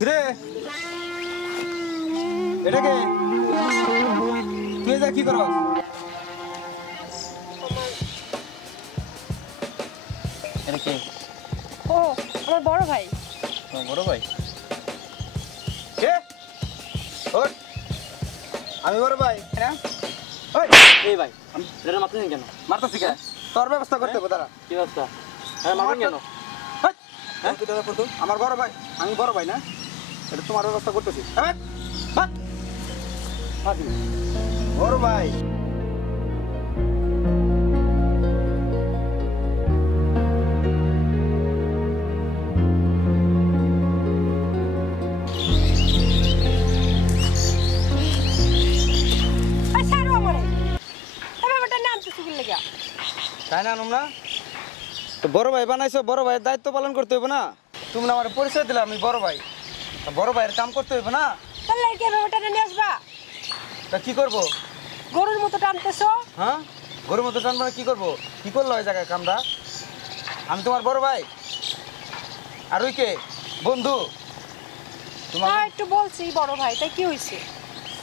রে এটা কে তুই যা কি করস এটা কে ও আমার বড় ভাই। তোমার বড় ভাই কে ওই আমি বড় ভাই হ্যাঁ ওই এই ভাই আমি এটা মারতেছেন কেন? মারতাছি কে তোর ব্যবস্থা করতে হবে দাঁড়া কি ব্যবস্থা? আরে মারবেন কেন? হ্যাঁ তুই দাঁড়া করতো আমার বড় ভাই আমি বড় ভাই না এটা তোমার ব্যবস্থা করতেছি হ্যাঁ বাট বড় ভাই তাই না নোংরা তো বড় ভাই বানাইছো বড় ভাইয়ের দায়িত্ব পালন করতে হবে না তুমি না আমার পরিচয় দিলে আমি বড় ভাই বড় ভাইয়ের কাম করতে হবে না তাহলে কি ব্যাপারটা নিয়ে আসবা? তা কি করবো গরুর মতো টানতেছো। হ্যাঁ গরুর মতো টানবো না কি করবো কি করলো ওই জায়গায় কামটা আমি তোমার বড় ভাই আর ওই কে বন্ধু তোমার হ্যাঁ একটু বলছি বড় ভাই, তাই কি হয়েছে?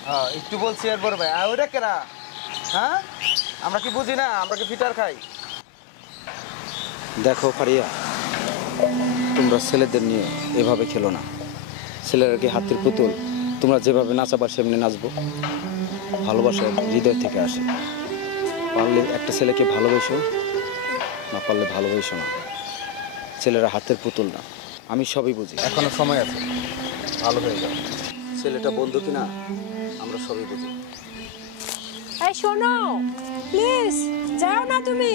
হ্যাঁ একটু বলছি আর বড় ভাই আর ওইটা কেরা হ্যাঁ আমরা কি বুঝি না আমরা কি ফিটার খাই দেখো ফারিয়া, তোমরা ছেলেদের নিয়ে এভাবে খেলো না। ছেলেরা কি হাতের পুতুল? তোমরা যেভাবে নাচাবার সেমনি নাচবো। ভালোবাসা হৃদয় থেকে আসে। পারলে একটা ছেলেকে ভালোবেসো, না পারলে ভালোবেসো না। ছেলেরা হাতের পুতুল না। আমি সবই বুঝি। এখনো সময় আছে ভালো হয়ে যাও। ছেলেটা বন্ধু কিনা আমরা সবই বুঝি। এই শোনো প্লিজ, যাও না তুমি।